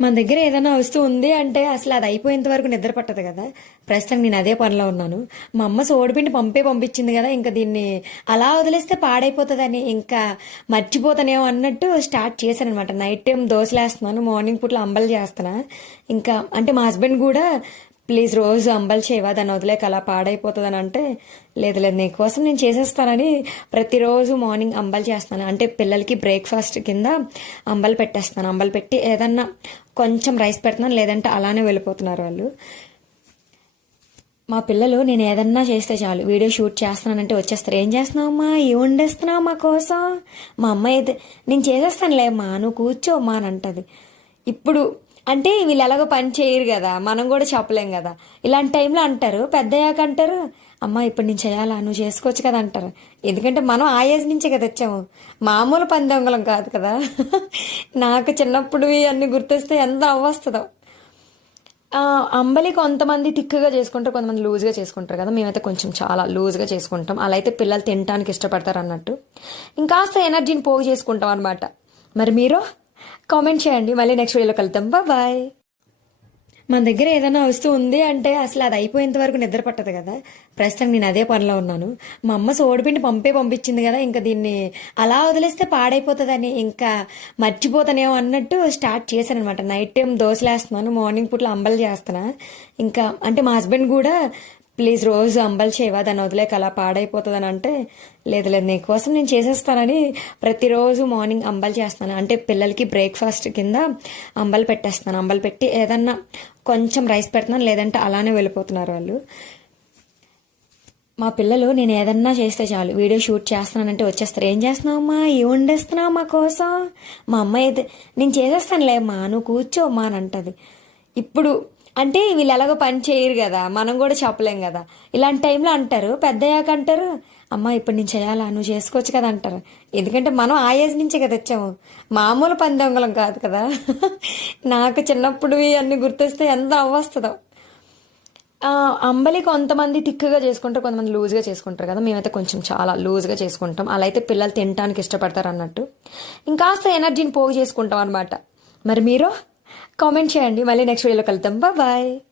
మన దగ్గర ఏదైనా వస్తువు ఉంది అంటే అసలు అది అయిపోయేంత వరకు నిద్ర పట్టదు కదా. ప్రస్తుతం నేను అదే పనిలో ఉన్నాను. మా అమ్మ సోడిపిండి పంపే పంపించింది కదా ఇంకా దీన్ని అలా వదిలేస్తే పాడైపోతుందని ఇంకా మర్చిపోతానేమో అన్నట్టు స్టార్ట్ చేశాను అనమాట నైట్ టైం దోశలేస్తున్నాను మార్నింగ్ పూట్ల అంబలు చేస్తున్నా. ఇంకా అంటే మా హస్బెండ్ కూడా ప్లీజ్ రోజు అంబల్ చేయవా దాన్ని వదిలేక అలా పాడైపోతుందని అంటే లేదు లేదు నీకోసం నేను చేసేస్తానని ప్రతిరోజు మార్నింగ్ అంబల్ చేస్తాను. అంటే పిల్లలకి బ్రేక్ఫాస్ట్ కింద అంబలు పెట్టేస్తాను. అంబలు పెట్టి ఏదన్నా కొంచెం రైస్ పెడుతున్నాను లేదంటే అలానే వెళ్ళిపోతున్నారు వాళ్ళు. మా పిల్లలు నేను ఏదన్నా చేస్తే చాలు. వీడియో షూట్ చేస్తున్నానంటే వచ్చేస్తారు. ఏం చేస్తున్నావమ్మా ఏం వండేస్తున్నావు మా కోసం? మా అమ్మ అయితే నేను చేసేస్తానులే మా నువ్వు కూర్చో మా అని అంటది. ఇప్పుడు అంటే వీళ్ళు ఎలాగో పని చేయరు కదా మనం కూడా చెప్పలేం కదా. ఇలాంటి టైంలో అంటారు పెద్దయ్యాక అంటారు అమ్మ ఇప్పుడు నేను చేయాలా? నువ్వు చేసుకోవచ్చు కదా అంటారు. ఎందుకంటే మనం ఆ ఏజ్ నుంచే కదా వచ్చాము. మామూలు పని దొంగలం కాదు కదా. నాకు చిన్నప్పుడు అన్ని గుర్తొస్తే ఎంత అవ్వస్తుందో. అంబలి కొంతమంది తిక్కుగా చేసుకుంటారు కొంతమంది లూజ్గా చేసుకుంటారు కదా. మేమైతే కొంచెం చాలా లూజ్గా చేసుకుంటాం. అలా అయితే పిల్లలు తినడానికి ఇష్టపడతారు అన్నట్టు. ఇంకాస్త ఎనర్జీని పోగు చేసుకుంటాం అనమాట మరి మీరు? కామెంట్ చేయండి. మళ్ళీ నెక్స్ట్ వీడియోలో కలుద్దాం. బాయ్ మన దగ్గర ఏదైనా వస్తువు ఉంది అంటే అసలు అది అయిపోయేంత వరకు నిద్ర పట్టదు కదా. ప్రస్తుతం నేను అదే పనిలో ఉన్నాను. మా అమ్మ సోడిపిండి పంపే పంపించింది కదా ఇంకా దీన్ని అలా వదిలేస్తే పాడైపోతుందని ఇంకా మర్చిపోతానేమో అన్నట్టు స్టార్ట్ చేశాను అనమాట నైట్ టైం దోశలేస్తున్నాను మార్నింగ్ పూట్ల అంబలు చేస్తున్నా. ఇంకా అంటే మా హస్బెండ్ కూడా ప్లీజ్ రోజు అంబల్ చేయవా దాన్ని వదిలేక అలా పాడైపోతుందని అంటే లేదు లేదు నీకోసం నేను చేసేస్తానని ప్రతిరోజు మార్నింగ్ అంబల్ చేస్తాను. అంటే పిల్లలకి బ్రేక్ఫాస్ట్ కింద అంబల్ పెట్టేస్తాను. అంబల్ పెట్టి ఏదన్నా కొంచెం రైస్ పెడుతున్నాను లేదంటే అలానే వెళ్ళిపోతున్నారు వాళ్ళు. మా పిల్లలు నేను ఏదన్నా చేస్తే చాలు. వీడియో షూట్ చేస్తున్నానంటే వచ్చేస్తారు. ఏం చేస్తున్నావమ్మా ఏం వండేస్తున్నావు మా కోసం? మా అమ్మ అయితే నేను చేసేస్తానులే మా నువ్వు కూర్చో అని అంటది. ఇప్పుడు అంటే వీళ్ళు ఎలాగో పని చేయరు కదా మనం కూడా చెప్పలేం కదా. ఇలాంటి టైంలో అంటారు పెద్దయ్యాక అంటారు అమ్మ ఇప్పుడు నేను చేయాలా? నువ్వు చేసుకోవచ్చు కదా అంటారు. ఎందుకంటే మనం ఆ ఏజ్ నుంచే కదా వచ్చాము. మామూలు పని దొంగలం కాదు కదా. నాకు చిన్నప్పుడు అన్ని గుర్తొస్తే ఎంత అవ్వస్తుందో. అంబలి కొంతమంది తిక్కుగా చేసుకుంటారు కొంతమంది లూజ్గా చేసుకుంటారు కదా. మేమైతే కొంచెం చాలా లూజ్గా చేసుకుంటాం. అలా అయితే పిల్లలు తినడానికి ఇష్టపడతారు అన్నట్టు ఇంకాస్త ఎనర్జీని పోగు చేసుకుంటాం అనమాట మరి మీరు? కామెంట్ చేయండి. మళ్ళీ నెక్స్ట్ వీడియోలో కలుద్దాం. బాయ్